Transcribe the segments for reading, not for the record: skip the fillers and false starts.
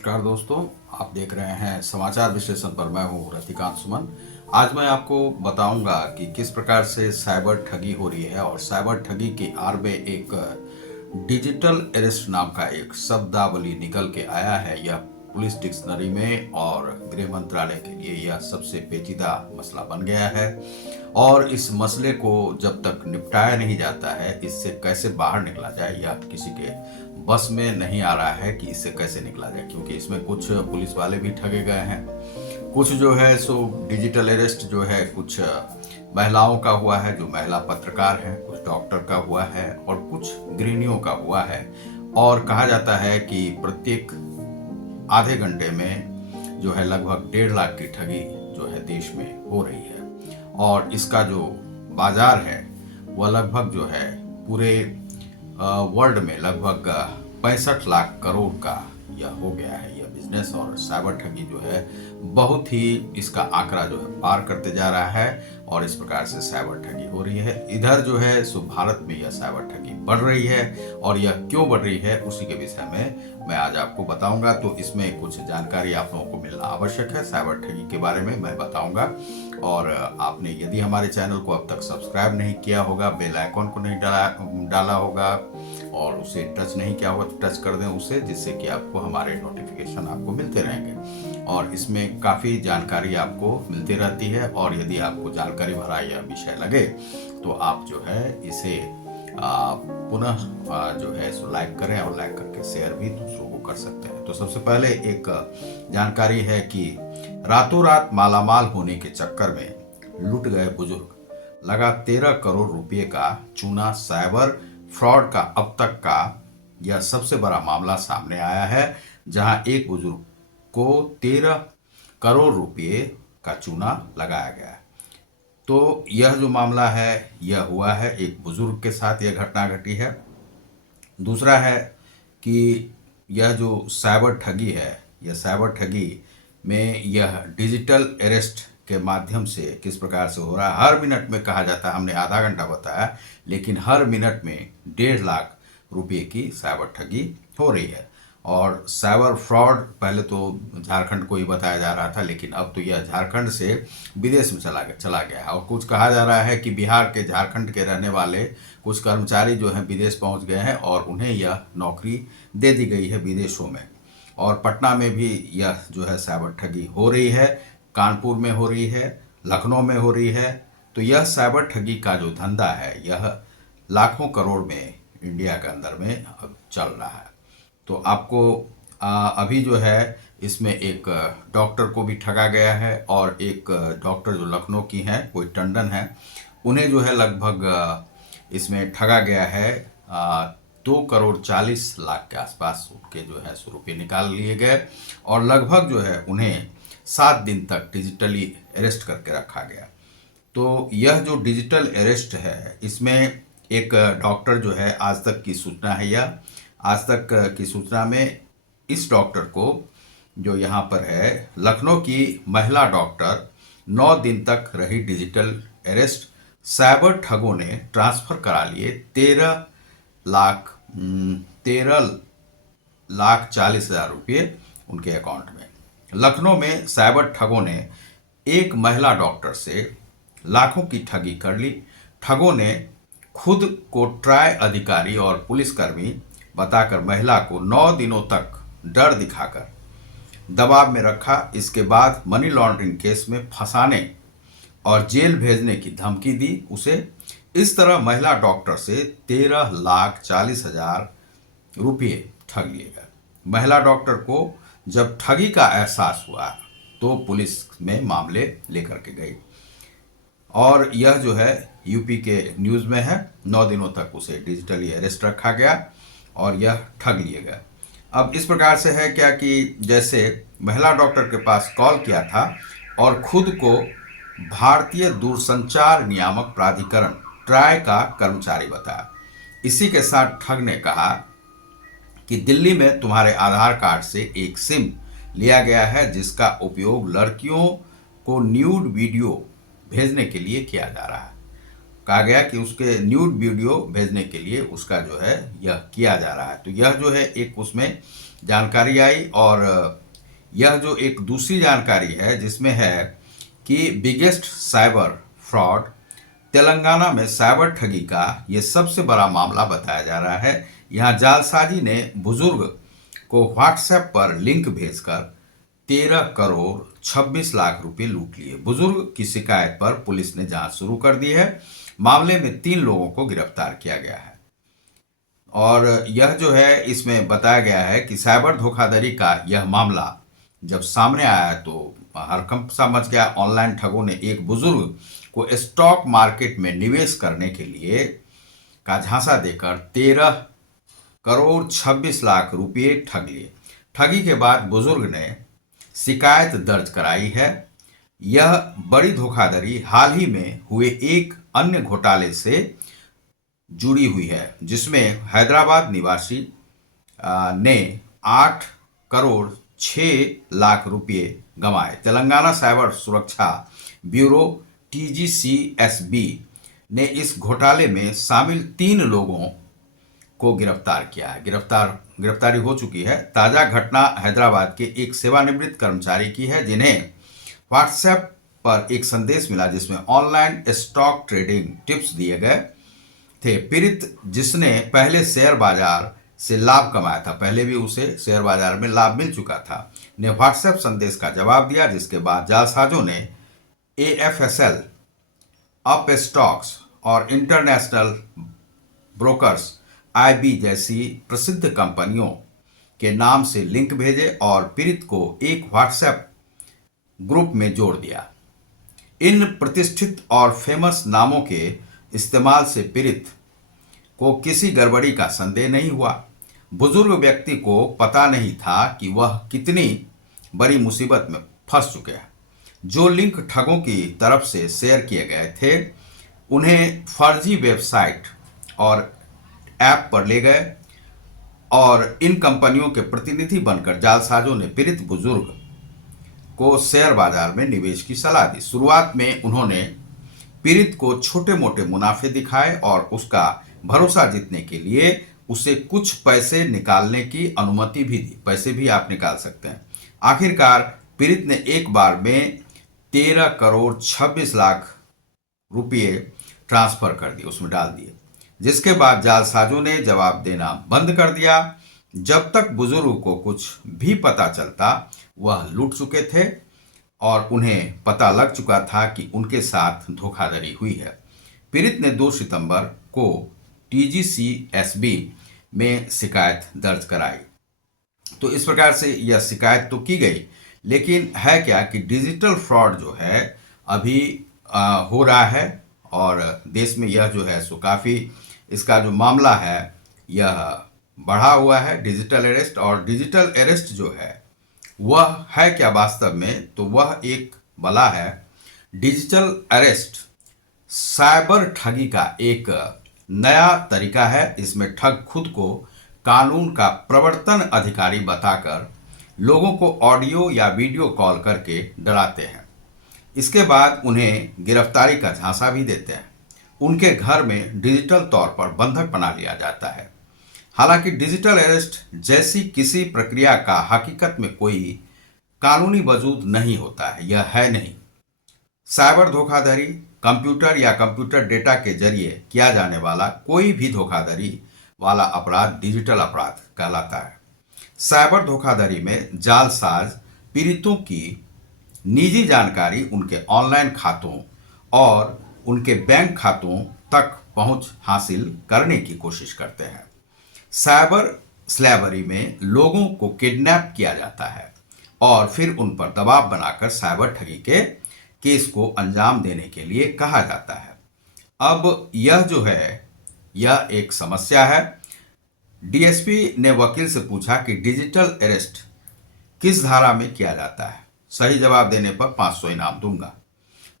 नमस्कार दोस्तों, आप देख रहे हैं समाचार विश्लेषण पर। मैं हूं रतिकांत सुमन। आज मैं आपको बताऊंगा कि किस प्रकार से साइबर ठगी हो रही है और साइबर ठगी की आड़ में एक डिजिटल अरेस्ट नाम का एक शब्दावली निकल के आया है। यह पुलिस डिक्शनरी में और गृह मंत्रालय के लिए यह सबसे पेचीदा मसला बन गया है और इस मसले को जब तक निपटाया नहीं जाता है, इससे कैसे बाहर निकला जाए यह किसी के बस में नहीं आ रहा है कि इससे कैसे निकला जाए, क्योंकि इसमें कुछ पुलिस वाले भी ठगे गए हैं। कुछ जो है सो डिजिटल अरेस्ट जो है कुछ महिलाओं का हुआ है, जो महिला पत्रकार हैं, कुछ डॉक्टर का हुआ है और कुछ गृहिणियों का हुआ है। और कहा जाता है कि प्रत्येक आधे घंटे में जो है लगभग 1.5 लाख की ठगी जो है देश में हो रही है और इसका जो बाजार है वह लगभग जो है पूरे वर्ल्ड में लगभग 65 लाख करोड़ का यह हो गया है यह बिजनेस। और साइबर ठगी जो है बहुत ही इसका आंकड़ा जो है पार करते जा रहा है और इस प्रकार से साइबर ठगी हो रही है। इधर जो है सो भारत में यह साइबर ठगी बढ़ रही है और यह क्यों बढ़ रही है उसी के विषय में मैं आज आपको बताऊंगा। तो इसमें कुछ जानकारी आप लोगों को मिलना आवश्यक है। साइबर ठगी के बारे में मैं बताऊंगा और आपने यदि हमारे चैनल को अब तक सब्सक्राइब नहीं किया होगा, बेल आइकॉन को नहीं डाला होगा और उसे टच नहीं किया होगा तो टच कर दें उसे, जिससे कि आपको हमारे नोटिफिकेशन आपको मिलते रहेंगे और इसमें काफ़ी जानकारी आपको मिलती रहती है। और यदि आपको जानकारी भरा यह विषय लगे तो आप जो है इसे पुनः जो है सो लाइक करें और लाइक करके शेयर भी दूसरों को कर सकते हैं। तो सबसे पहले एक जानकारी है कि रातों रात मालामाल होने के चक्कर में लुट गए बुजुर्ग, लगा 13 करोड़ रुपए का चूना। साइबर फ्रॉड का अब तक का यह सबसे बड़ा मामला सामने आया है, जहां एक बुजुर्ग को 13 करोड़ रुपए का चूना लगाया गया है। तो यह जो मामला है यह हुआ है एक बुजुर्ग के साथ, यह घटना घटी है। दूसरा है कि यह जो साइबर ठगी है, यह साइबर ठगी में यह डिजिटल अरेस्ट के माध्यम से किस प्रकार से हो रहा है। हर मिनट में कहा जाता है, हमने आधा घंटा बताया, लेकिन हर मिनट में 1.5 लाख रुपए की साइबर ठगी हो रही है। और साइबर फ्रॉड पहले तो झारखंड को ही बताया जा रहा था, लेकिन अब तो यह झारखंड से विदेश में चला गया है। और कुछ कहा जा रहा है कि बिहार के, झारखंड के रहने वाले कुछ कर्मचारी जो हैं विदेश पहुंच गए हैं और उन्हें यह नौकरी दे दी गई है विदेशों में। और पटना में भी यह जो है साइबर ठगी हो रही है, कानपुर में हो रही है, लखनऊ में हो रही है। तो यह साइबर ठगी का जो धंधा है यह लाखों करोड़ में इंडिया के अंदर में अब चल रहा है। तो आपको अभी जो है इसमें एक डॉक्टर को भी ठगा गया है और एक डॉक्टर जो लखनऊ की हैं, कोई टंडन है, उन्हें जो है लगभग इसमें ठगा गया है 2 करोड़ 40 लाख के आसपास उनके जो है सौ रुपये निकाल लिए गए और लगभग जो है उन्हें 7 दिन तक डिजिटली अरेस्ट करके रखा गया। तो यह जो डिजिटल अरेस्ट है इसमें एक डॉक्टर जो है, आज तक की सूचना है, यह आज तक की सूचना में इस डॉक्टर को जो यहाँ पर है लखनऊ की महिला डॉक्टर 9 दिन तक रही डिजिटल अरेस्ट। साइबर ठगों ने ट्रांसफर करा लिए 13,40,000 रुपये उनके अकाउंट में। लखनऊ में साइबर ठगों ने एक महिला डॉक्टर से लाखों की ठगी कर ली। ठगों ने खुद को ट्राई अधिकारी और पुलिसकर्मी बताकर महिला को 9 दिनों तक डर दिखाकर दबाव में रखा। इसके बाद मनी लॉन्ड्रिंग केस में फंसाने और जेल भेजने की धमकी दी उसे। इस तरह महिला डॉक्टर से 13,40,000 रुपये ठग लिए गए। महिला डॉक्टर को जब ठगी का एहसास हुआ तो पुलिस में मामले लेकर के गई और यह जो है यूपी के न्यूज़ में है। 9 दिनों तक उसे डिजिटली अरेस्ट रखा गया और यह ठग लिए गए। अब इस प्रकार से है क्या कि जैसे महिला डॉक्टर के पास कॉल किया था और खुद को भारतीय दूरसंचार नियामक प्राधिकरण ट्राई का कर्मचारी बताया। इसी के साथ ठग ने कहा कि दिल्ली में तुम्हारे आधार कार्ड से एक सिम लिया गया है जिसका उपयोग लड़कियों को न्यूड वीडियो भेजने के लिए किया जा रहा है। कहा गया कि उसके न्यूड वीडियो भेजने के लिए उसका जो है यह किया जा रहा है। तो यह जो है एक उसमें जानकारी आई। और यह जो एक दूसरी जानकारी है जिसमें है कि बिगेस्ट साइबर फ्रॉड तेलंगाना में साइबर ठगी का ये सबसे बड़ा मामला बताया जा रहा है। यहाँ जालसाजी ने बुजुर्ग को व्हाट्सएप पर लिंक भेजकर 13 करोड़ 26 लाख रुपए लूट लिए। बुजुर्ग की शिकायत पर पुलिस ने जांच शुरू कर दी है। मामले में 3 लोगों को गिरफ्तार किया गया है। और यह जो है इसमें बताया गया है कि साइबर धोखाधड़ी का यह मामला जब सामने आया तो हड़कंप सा मच गया। ऑनलाइन ठगों ने एक बुजुर्ग को स्टॉक मार्केट में निवेश करने के लिए का झांसा देकर 13 करोड़ 26 लाख रुपए ठग लिए। ठगी के बाद बुजुर्ग ने शिकायत दर्ज कराई है। यह बड़ी धोखाधड़ी हाल ही में हुए एक अन्य घोटाले से जुड़ी हुई है जिसमें हैदराबाद निवासी ने 8 करोड़ 6 लाख रुपए गंवाए। तेलंगाना साइबर सुरक्षा ब्यूरो TGCSB ने इस घोटाले में शामिल 3 लोगों को गिरफ्तार किया है। गिरफ्तारी हो चुकी है। ताजा घटना हैदराबाद के एक सेवानिवृत्त कर्मचारी की है जिन्हें व्हाट्सएप पर एक संदेश मिला जिसमें ऑनलाइन स्टॉक ट्रेडिंग टिप्स दिए गए थे। पीड़ित जिसने पहले शेयर बाजार से लाभ कमाया था, पहले भी उसे शेयर बाजार में लाभ मिल चुका था, ने व्हाट्सएप संदेश का जवाब दिया जिसके बाद जालसाजों ने AFSL, अप स्टॉक्स और इंटरनेशनल ब्रोकर्स IB जैसी प्रसिद्ध कंपनियों के नाम से लिंक भेजे और पीड़ित को एक व्हाट्सएप ग्रुप में जोड़ दिया। इन प्रतिष्ठित और फेमस नामों के इस्तेमाल से पीड़ित को किसी गड़बड़ी का संदेह नहीं हुआ। बुजुर्ग व्यक्ति को पता नहीं था कि वह कितनी बड़ी मुसीबत में फंस चुके हैं। जो लिंक ठगों की तरफ से शेयर किए गए थे उन्हें फर्जी वेबसाइट और ऐप पर ले गए और इन कंपनियों के प्रतिनिधि बनकर जालसाजों ने पीड़ित बुजुर्ग को शेयर बाजार में निवेश की सलाह दी। शुरुआत में उन्होंने पीड़ित को छोटे मोटे मुनाफे दिखाए और उसका भरोसा जीतने के लिए उसे कुछ पैसे निकालने की अनुमति भी दी। पैसे भी आप निकाल सकते हैं। आखिरकार पीड़ित ने एक बार में 13 करोड़ 26 लाख रुपये ट्रांसफर कर दिए, उसमें डाल दिए, जिसके बाद जालसाजों ने जवाब देना बंद कर दिया। जब तक बुजुर्ग को कुछ भी पता चलता वह लूट चुके थे और उन्हें पता लग चुका था कि उनके साथ धोखाधड़ी हुई है। पीड़ित ने 2 सितंबर को TGCSB में शिकायत दर्ज कराई। तो इस प्रकार से यह शिकायत तो की गई, लेकिन है क्या कि डिजिटल फ्रॉड जो है अभी हो रहा है और देश में यह जो है सो काफ़ी इसका जो मामला है यह बढ़ा हुआ है। डिजिटल अरेस्ट, और डिजिटल अरेस्ट जो है वह है क्या वास्तव में, तो वह एक बला है। डिजिटल अरेस्ट साइबर ठगी का एक नया तरीका है। इसमें ठग खुद को कानून का प्रवर्तन अधिकारी बताकर लोगों को ऑडियो या वीडियो कॉल करके डराते हैं। इसके बाद उन्हें गिरफ्तारी का झांसा भी देते हैं। उनके घर में डिजिटल तौर पर बंधक बना लिया जाता है। हालांकि डिजिटल अरेस्ट जैसी किसी प्रक्रिया का हकीकत में कोई कानूनी वजूद नहीं होता है, यह है नहीं। साइबर धोखाधड़ी कंप्यूटर या कंप्यूटर डेटा के जरिए किया जाने वाला कोई भी धोखाधड़ी वाला अपराध डिजिटल अपराध कहलाता है। साइबर धोखाधड़ी में जालसाज पीड़ितों की निजी जानकारी उनके ऑनलाइन खातों और उनके बैंक खातों तक पहुंच हासिल करने की कोशिश करते हैं। साइबर स्लैवरी में लोगों को किडनैप किया जाता है और फिर उन पर दबाव बनाकर साइबर ठगी के केस को अंजाम देने के लिए कहा जाता है। अब यह जो है यह एक समस्या है। DSP ने वकील से पूछा कि डिजिटल अरेस्ट किस धारा में किया जाता है। सही जवाब देने पर 500 इनाम दूंगा।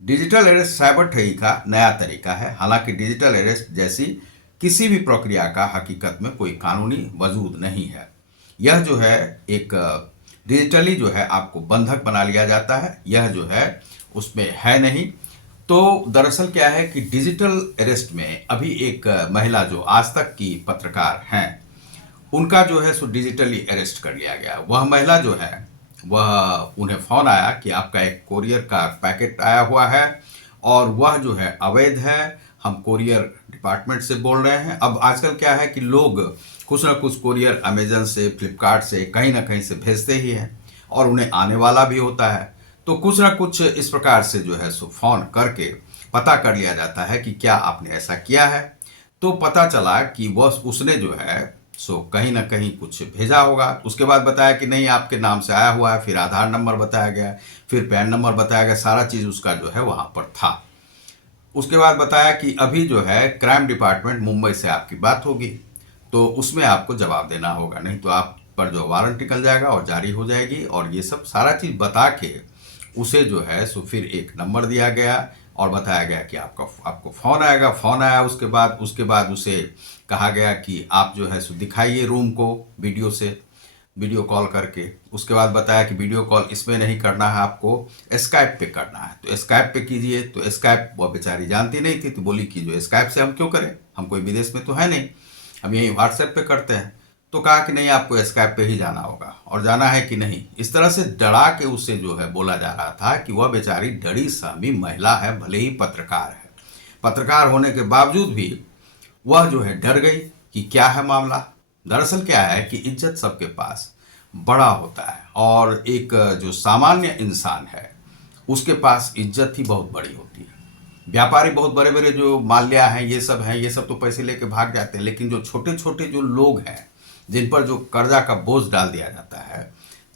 डिजिटल अरेस्ट साइबर ठगी का नया तरीका है। हालांकि डिजिटल अरेस्ट जैसी किसी भी प्रक्रिया का हकीकत में कोई कानूनी वजूद नहीं है। यह जो है एक डिजिटली जो है आपको बंधक बना लिया जाता है, यह जो है उसमें है नहीं। तो दरअसल क्या है कि डिजिटल अरेस्ट में अभी एक महिला जो आज तक की पत्रकार हैं उनका जो है सो डिजिटली अरेस्ट कर लिया गया। वह महिला जो है वह उन्हें फ़ोन आया कि आपका एक कोरियर का पैकेट आया हुआ है और वह जो है अवैध है, हम कोरियर डिपार्टमेंट से बोल रहे हैं। अब आजकल क्या है कि लोग कुछ ना कुछ कोरियर अमेजन से, फ्लिपकार्ट से, कहीं ना कहीं से भेजते ही हैं और उन्हें आने वाला भी होता है। तो कुछ ना कुछ इस प्रकार से जो है सो फ़ोन करके पता कर लिया जाता है कि क्या आपने ऐसा किया है। तो पता चला कि वह उसने जो है सो कहीं ना कहीं कुछ भेजा होगा। उसके बाद बताया कि नहीं, आपके नाम से आया हुआ है, फिर आधार नंबर बताया गया, फिर पैन नंबर बताया गया, सारा चीज़ उसका जो है वहाँ पर था। उसके बाद बताया कि अभी जो है क्राइम डिपार्टमेंट मुंबई से आपकी बात होगी, तो उसमें आपको जवाब देना होगा, नहीं तो आप पर जो वारंट निकल जाएगा और जारी हो जाएगी। और ये सब सारा चीज़ बता के उसे जो है सो फिर एक नंबर दिया गया और बताया गया कि आपको फ़ोन आएगा। फ़ोन आया, उसके बाद उसे कहा गया कि आप जो है सो दिखाइए रूम को वीडियो से, वीडियो कॉल करके। उसके बाद बताया कि वीडियो कॉल इसमें नहीं करना है, आपको स्काइप पे करना है, तो स्काइप पे कीजिए। तो स्काइप वो बेचारी जानती नहीं थी, तो बोली कि जो स्काइप से हम क्यों करें, हम कोई विदेश में तो है नहीं, हम यही व्हाट्सएप पे करते हैं। तो कहा कि नहीं, आपको स्काइप पे ही जाना होगा। और जाना है कि नहीं, इस तरह से डरा के उससे जो है बोला जा रहा था कि वह बेचारी डरी सहमी महिला है, भले ही पत्रकार है, पत्रकार होने के बावजूद भी वह जो है डर गई कि क्या है मामला। दरअसल क्या है कि इज्जत सबके पास बड़ा होता है और एक जो सामान्य इंसान है उसके पास इज्जत ही बहुत बड़ी होती है। व्यापारी बहुत बड़े बड़े जो माल्या हैं, ये सब तो पैसे लेके भाग जाते हैं, लेकिन जो छोटे छोटे जो लोग हैं जिन पर जो कर्जा का बोझ डाल दिया जाता है,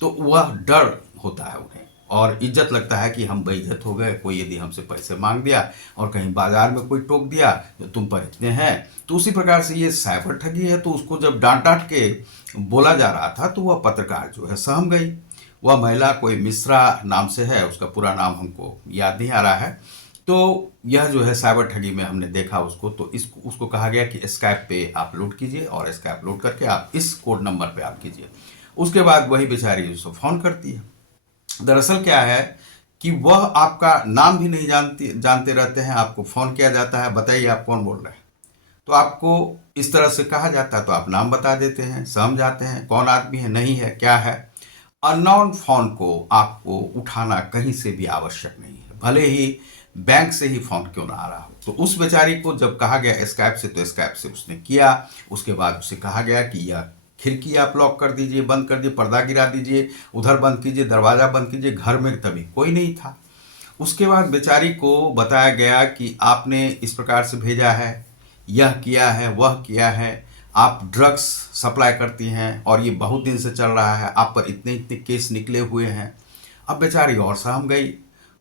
तो वह डर होता है उन्हें और इज्जत लगता है कि हम बेइज्जत हो गए, कोई यदि हमसे पैसे मांग दिया और कहीं बाजार में कोई टोक दिया तो तुम पर इतने हैं। तो उसी प्रकार से ये साइबर ठगी है। तो उसको जब डांट डांट के बोला जा रहा था तो वह पत्रकार जो है सहम गई। वह महिला कोई मिश्रा नाम से है, उसका पूरा नाम हमको याद नहीं आ रहा है। तो यह जो है साइबर ठगी में हमने देखा उसको, तो उसको कहा गया कि स्काइप पे आप लोड कीजिए और स्काइप लोड करके आप इस कोड नंबर पे आप कीजिए। उसके बाद वही बेचारी उसको फ़ोन करती है। दरअसल क्या है कि वह आपका नाम भी नहीं जानते रहते हैं, आपको फ़ोन किया जाता है, बताइए आप कौन बोल रहे हैं। तो आपको इस तरह से कहा जाता है तो आप नाम बता देते हैं, समझ जाते हैं कौन आदमी है, नहीं है, क्या है। अननोन फ़ोन को आपको उठाना कहीं से भी आवश्यक नहीं है, भले ही बैंक से ही फ़ोन क्यों ना आ रहा हो। तो उस बेचारी को जब कहा गया स्काइप से, तो स्काइप से उसने किया। उसके बाद उसे कहा गया कि यह खिड़की आप लॉक कर दीजिए, बंद कर दीजिए, पर्दा गिरा दीजिए, उधर बंद कीजिए, दरवाज़ा बंद कीजिए। घर में तभी कोई नहीं था। उसके बाद बेचारी को बताया गया कि आपने इस प्रकार से भेजा है, यह किया है, वह किया है, आप ड्रग्स सप्लाई करती हैं और ये बहुत दिन से चल रहा है, आप पर इतने इतने केस निकले हुए हैं। अब बेचारी और सहम गई।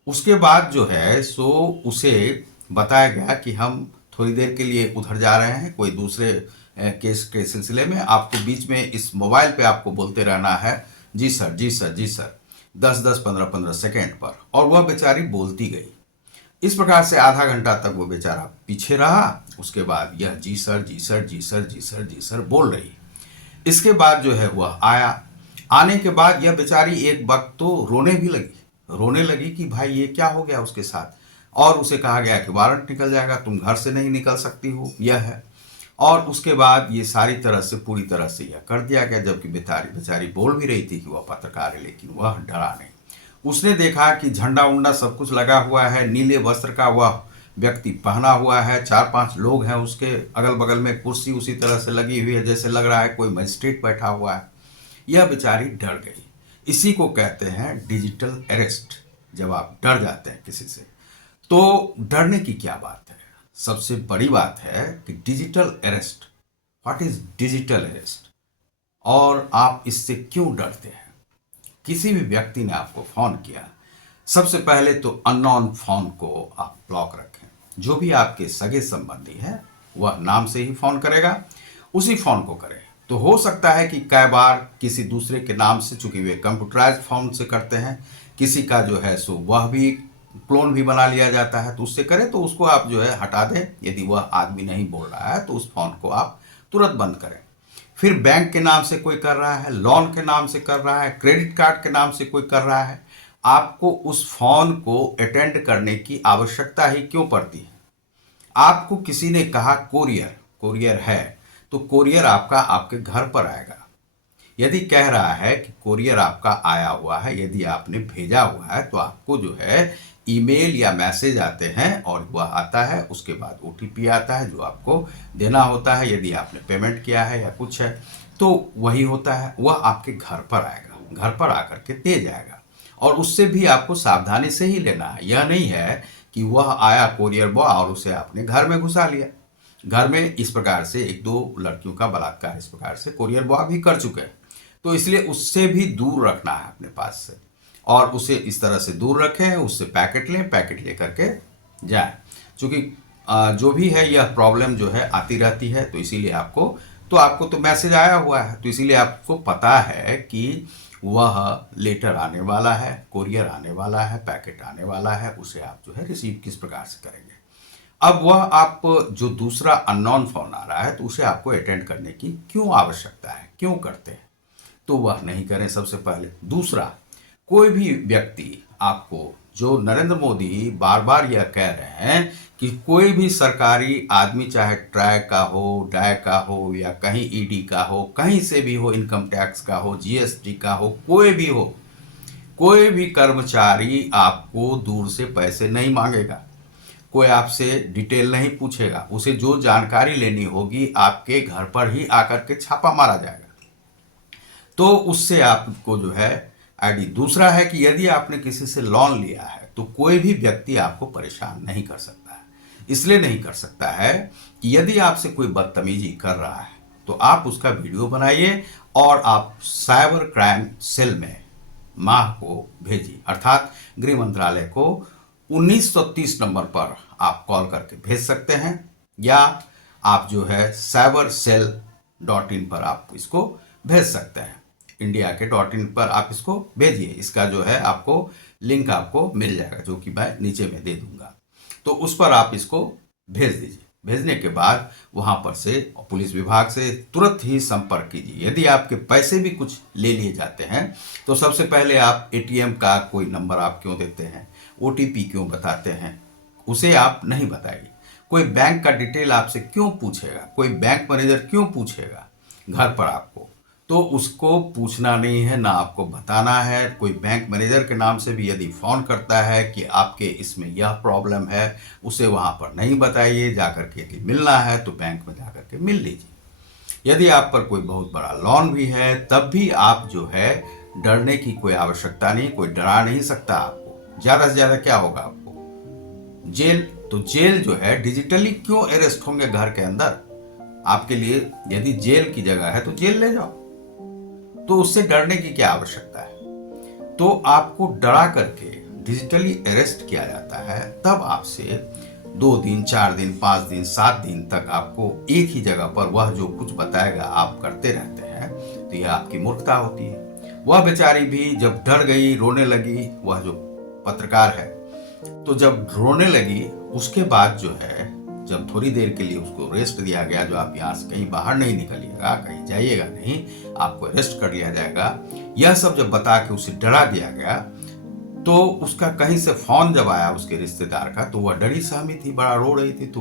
उसके बाद जो है सो उसे बताया गया कि हम थोड़ी देर के लिए उधर जा रहे हैं कोई दूसरे केस के सिलसिले में, आपको बीच में इस मोबाइल पे आपको बोलते रहना है जी सर, जी सर, जी सर, 10-10, 15-15 सेकेंड पर। और वह बेचारी बोलती गई। इस प्रकार से आधा घंटा तक वो बेचारा पीछे रहा। उसके बाद यह जी सर, जी सर, जी सर, जी सर, जी सर बोल रही। इसके बाद जो है वह आया। आने के बाद यह बेचारी एक वक्त तो रोने लगी कि भाई ये क्या हो गया उसके साथ। और उसे कहा गया कि वारंट निकल जाएगा, तुम घर से नहीं निकल सकती हो, यह है। और उसके बाद ये सारी तरह से पूरी तरह से यह कर दिया गया, जबकि बेचारी बेचारी बोल भी रही थी कि वह पत्रकार है, लेकिन वह डरा नहीं। उसने देखा कि झंडा उंडा सब कुछ लगा हुआ है, नीले वस्त्र का वह व्यक्ति पहना हुआ है, 4-5 लोग हैं उसके अगल बगल में, कुर्सी उसी तरह से लगी हुई है जैसे लग रहा है कोई मजिस्ट्रेट बैठा हुआ है। यह बेचारी डर गई। इसी को कहते हैं डिजिटल अरेस्ट। जब आप डर जाते हैं किसी से, तो डरने की क्या बात है। सबसे बड़ी बात है कि digital arrest, what is digital arrest, और आप इससे क्यों डरते हैं। किसी भी व्यक्ति ने आपको फ़ोन किया, सबसे पहले तो अननोन फ़ोन को आप ब्लॉक रखें। जो भी आपके सगे संबंधी है वह नाम से ही फ़ोन करेगा, उसी फ़ोन को करें। तो हो सकता है कि कई बार किसी दूसरे के नाम से, चूंकि वे कंप्यूटराइज फ़ोन से करते हैं, किसी का जो है सो वह भी क्लोन भी बना लिया जाता है, तो उससे करें। तो उसको आप जो है हटा दें। यदि वह आदमी नहीं बोल रहा है तो उस फ़ोन को आप तुरंत बंद करें। फिर बैंक के नाम से कोई कर रहा है, लोन के नाम से कर रहा है, क्रेडिट कार्ड के नाम से कोई कर रहा है, आपको उस फोन को अटेंड करने की आवश्यकता ही क्यों पड़ती है। आपको किसी ने कहा कोरियर, कोरियर है, तो कोरियर आपका आपके घर पर आएगा। यदि कह रहा है कि कोरियर आपका आया हुआ है, यदि आपने भेजा हुआ है, तो आपको जो है ईमेल या मैसेज आते हैं और वह आता है, उसके बाद ओटीपी आता है जो आपको देना होता है। यदि आपने पेमेंट किया है या कुछ है तो वही होता है, वह आपके घर पर आएगा, घर पर आकर के दे जाएगा। और उससे भी आपको सावधानी से ही लेना है। यह नहीं है कि वह आया कोरियर बॉय और उसे आपने घर में घुसा लिया। घर में इस प्रकार से एक दो लड़कियों का बलात्कार इस प्रकार से कोरियर बॉय भी कर चुके हैं। तो इसलिए उससे भी दूर रखना है अपने पास से, और उसे इस तरह से दूर रखें, उससे पैकेट लें, पैकेट लेकर के जाएं। चूँकि जो भी है यह प्रॉब्लम जो है आती रहती है, तो इसीलिए आपको तो मैसेज आया हुआ है, तो इसीलिए आपको पता है कि वह लेटर आने वाला है, कोरियर आने वाला है, पैकेट आने वाला है, उसे आप जो है रिसीव किस प्रकार से करेंगे। अब वह आप जो दूसरा अननोन फोन आ रहा है तो उसे आपको अटेंड करने की क्यों आवश्यकता है, क्यों करते हैं, तो वह नहीं करें सबसे पहले। दूसरा, कोई भी व्यक्ति आपको, जो नरेंद्र मोदी बार बार यह कह रहे हैं कि कोई भी सरकारी आदमी, चाहे ट्राई का हो, डाई का हो, या कहीं ईडी का हो, कहीं से भी हो, इनकम टैक्स का हो, जीएसटी का हो, कोई भी हो, कोई भी कर्मचारी आपको दूर से पैसे नहीं मांगेगा, कोई आपसे डिटेल नहीं पूछेगा। उसे जो जानकारी लेनी होगी आपके घर पर ही आकर के छापा मारा जाएगा, तो उससे आपको जो है आईडी। दूसरा है कि यदि आपने किसी से लोन लिया है तो कोई भी व्यक्ति आपको परेशान नहीं कर सकता है। इसलिए नहीं कर सकता है कि यदि आपसे कोई बदतमीजी कर रहा है तो आप उसका वीडियो बनाइए और आप साइबर क्राइम सेल में माह को भेजिए, अर्थात गृह मंत्रालय को 1930 नंबर पर आप कॉल करके भेज सकते हैं, या आप जो है cybercell.in पर आप इसको भेज सकते हैं। इंडिया के .in पर आप इसको भेजिए। इसका जो है आपको लिंक आपको मिल जाएगा, जो कि मैं नीचे में दे दूंगा। तो उस पर आप इसको भेज दीजिए। भेजने के बाद वहां पर से पुलिस विभाग से तुरंत ही संपर्क कीजिए। यदि आपके पैसे भी कुछ ले लिए जाते हैं तो सबसे पहले आप एटीएम का कोई नंबर आप क्यों देते हैं, ओटीपी क्यों बताते हैं, उसे आप नहीं बताइए। कोई बैंक का डिटेल आपसे क्यों पूछेगा, कोई बैंक मैनेजर क्यों पूछेगा घर पर आपको, तो उसको पूछना नहीं है, ना आपको बताना है। कोई बैंक मैनेजर के नाम से भी यदि फ़ोन करता है कि आपके इसमें यह प्रॉब्लम है, उसे वहाँ पर नहीं बताइए। जाकर के यदि मिलना है तो बैंक में जाकर के मिल लीजिए। यदि आप पर कोई बहुत बड़ा लोन भी है तब भी आप जो है डरने की कोई आवश्यकता नहीं, कोई डरा नहीं सकता आपको। ज़्यादा से ज़्यादा क्या होगा आपको, जेल। तो जेल जो है डिजिटली क्यों अरेस्ट होंगे घर के अंदर आपके लिए। यदि जेल की जगह है तो जेल ले जाओ, तो उससे डरने की क्या आवश्यकता है। तो आपको डरा करके डिजिटली अरेस्ट किया जाता है, तब आपसे 2 दिन, 4 दिन, 5 दिन, 7 दिन तक आपको एक ही जगह पर वह जो कुछ बताएगा आप करते रहते हैं, तो यह आपकी मूर्खता होती है। वह बेचारी भी जब डर गई, रोने लगी, वह जो पत्रकार है, तो जब रोने लगी उसके बाद जो है, जब थोड़ी देर के लिए उसको रेस्ट दिया गया, जो आप यहाँ से कहीं बाहर नहीं निकलिएगा, कहीं जाइएगा नहीं, आपको अरेस्ट कर लिया जाएगा, यह सब जब बता के उसे डरा दिया गया, तो उसका कहीं से फोन जब आया उसके रिश्तेदार का, तो वह डरी सहमी थी, बड़ा रो रही थी। तो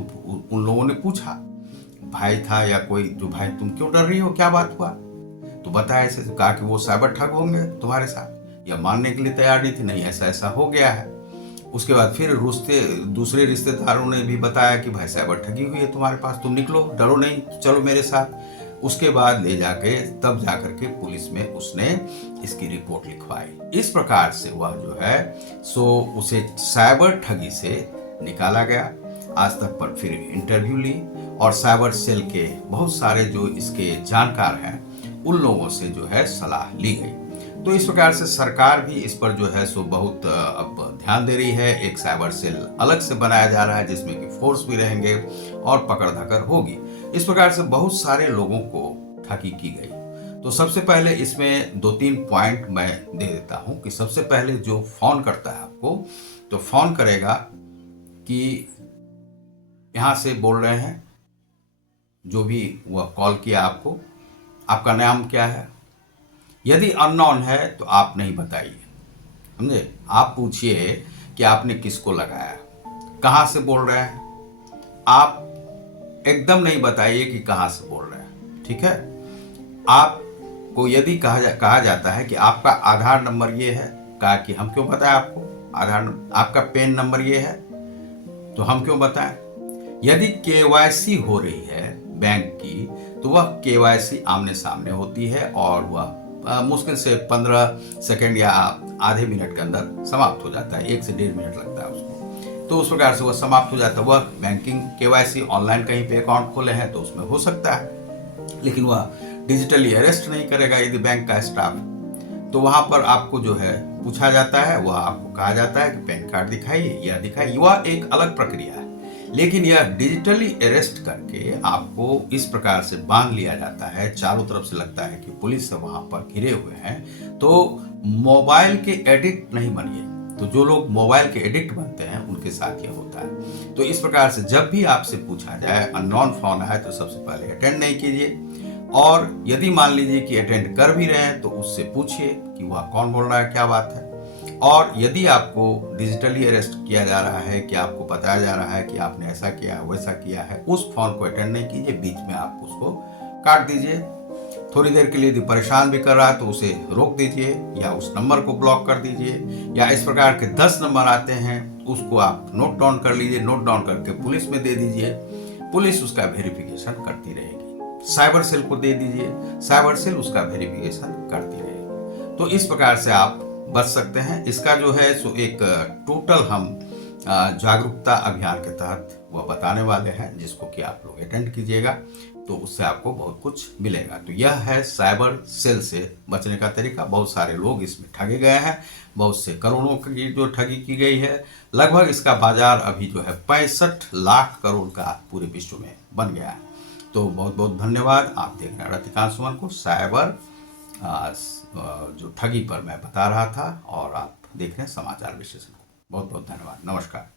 उन लोगों ने पूछा, भाई था या कोई, जो भाई तुम क्यों डर रही हो, क्या बात हुआ, तो बताया ऐसे। तो कहा कि वो साइबर ठग होंगे तुम्हारे साथ। यह मानने के लिए तैयार नहीं थी, नहीं ऐसा ऐसा हो गया है। उसके बाद फिर दूसरे रिश्तेदारों ने भी बताया कि भाई साइबर ठगी हुई है तुम्हारे पास, तुम निकलो, डरो नहीं, चलो मेरे साथ। उसके बाद ले जाके तब जाकर के पुलिस में उसने इसकी रिपोर्ट लिखवाई। इस प्रकार से वह जो है सो उसे साइबर ठगी से निकाला गया। आज तक पर फिर इंटरव्यू ली और साइबर सेल के बहुत सारे जो इसके जानकार हैं उन लोगों से जो है सलाह ली गई। तो इस प्रकार से सरकार भी इस पर जो है सो बहुत अब ध्यान दे रही है। एक साइबर सेल अलग से बनाया जा रहा है जिसमें कि फोर्स भी रहेंगे और पकड़ धकड़ होगी। इस प्रकार से बहुत सारे लोगों को ठगी की गई। तो सबसे पहले इसमें 2-3 पॉइंट मैं दे देता हूं कि सबसे पहले जो फोन करता है आपको, तो फोन करेगा कि यहां से बोल रहे हैं, जो भी वह कॉल किया आपको, आपका नाम क्या है। यदि अननोन है तो आप नहीं बताइए, समझे। आप पूछिए कि आपने किसको लगाया, कहाँ से बोल रहे हैं। आप एकदम नहीं बताइए कि कहाँ से बोल रहे हैं। ठीक है। आपको यदि कहा जाता है कि आपका आधार नंबर ये है, कहा कि हम क्यों बताएं आपको आपका पैन नंबर ये है, तो हम क्यों बताएं। यदि केवाईसी हो रही है बैंक की, तो वह केवाईसी आमने सामने होती है और वह मुश्किल से 15 सेकंड या आधे मिनट के अंदर समाप्त हो जाता है। 1 से 1.5 मिनट लगता है उसको। तो उस प्रकार से वह समाप्त हो जाता है। वह बैंकिंग केवाईसी ऑनलाइन कहीं पे अकाउंट खोले हैं तो उसमें हो सकता है, लेकिन वह डिजिटली अरेस्ट नहीं करेगा यदि बैंक का स्टाफ। तो वहां पर आपको जो है पूछा जाता है, वह आपको कहा जाता है कि पैन कार्ड दिखाइए या दिखाइए। वह एक अलग प्रक्रिया है, लेकिन यह डिजिटली अरेस्ट करके आपको इस प्रकार से बांध लिया जाता है, चारों तरफ से लगता है कि पुलिस से वहां पर घिरे हुए हैं। तो मोबाइल के एडिक्ट नहीं बनिए। तो जो लोग मोबाइल के एडिक्ट बनते हैं उनके साथ यह होता है। तो इस प्रकार से जब भी आपसे पूछा जाए, अननोन फोन आए, तो सबसे पहले अटेंड नहीं कीजिए। और यदि मान लीजिए कि अटेंड कर भी रहे हैं तो उससे पूछिए कि वह कौन बोल रहा है, क्या बात है। और यदि आपको डिजिटली अरेस्ट किया जा रहा है, कि आपको बताया जा रहा है कि आपने ऐसा किया है, वैसा किया है, उस फोन को अटेंड नहीं कीजिए, बीच में आप उसको काट दीजिए। थोड़ी देर के लिए यदि परेशान भी कर रहा है तो उसे रोक दीजिए, या उस नंबर को ब्लॉक कर दीजिए। या इस प्रकार के 10 नंबर आते हैं, उसको आप नोट डाउन कर लीजिए, नोट डाउन करके पुलिस में दे दीजिए। पुलिस उसका वेरिफिकेशन करती रहेगी। साइबर सेल को दे दीजिए, साइबर सेल उसका वेरिफिकेशन करती रहेगी। तो इस प्रकार से आप बच सकते हैं। इसका जो है सो एक टोटल हम जागरूकता अभियान के तहत वह बताने वाले हैं, जिसको कि आप लोग अटेंड कीजिएगा, तो उससे आपको बहुत कुछ मिलेगा। तो यह है साइबर सेल से बचने का तरीका। बहुत सारे लोग इसमें ठगे गए हैं, बहुत से करोड़ों की जो ठगी की गई है। लगभग इसका बाजार अभी जो है 65 लाख करोड़ का पूरे विश्व में बन गया है। तो बहुत बहुत धन्यवाद। आप देख रहे हैं रतिकांत सुमन को, साइबर जो ठगी पर मैं बता रहा था, और आप देख रहे हैं समाचार विश्लेषण को। बहुत बहुत धन्यवाद। नमस्कार।